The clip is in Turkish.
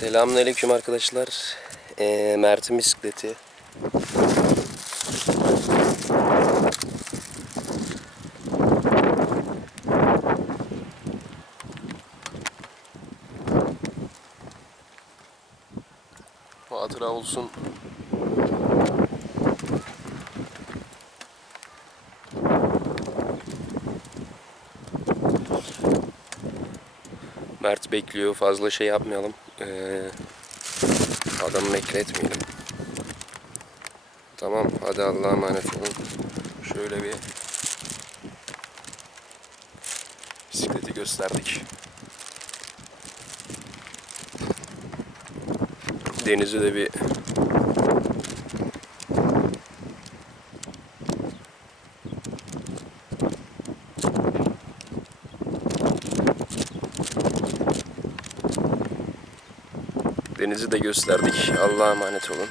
Selamünaleyküm arkadaşlar. Ee, Mert'in bisikleti. Hatıra olsun. Mert bekliyor. Fazla şey yapmayalım. Ee, adamı bekletmeyelim. Tamam. Hadi Allah'a emanet olun. Şöyle bir bisikleti gösterdik. Denizi de bir Denizi de gösterdik. Allah'a emanet olun.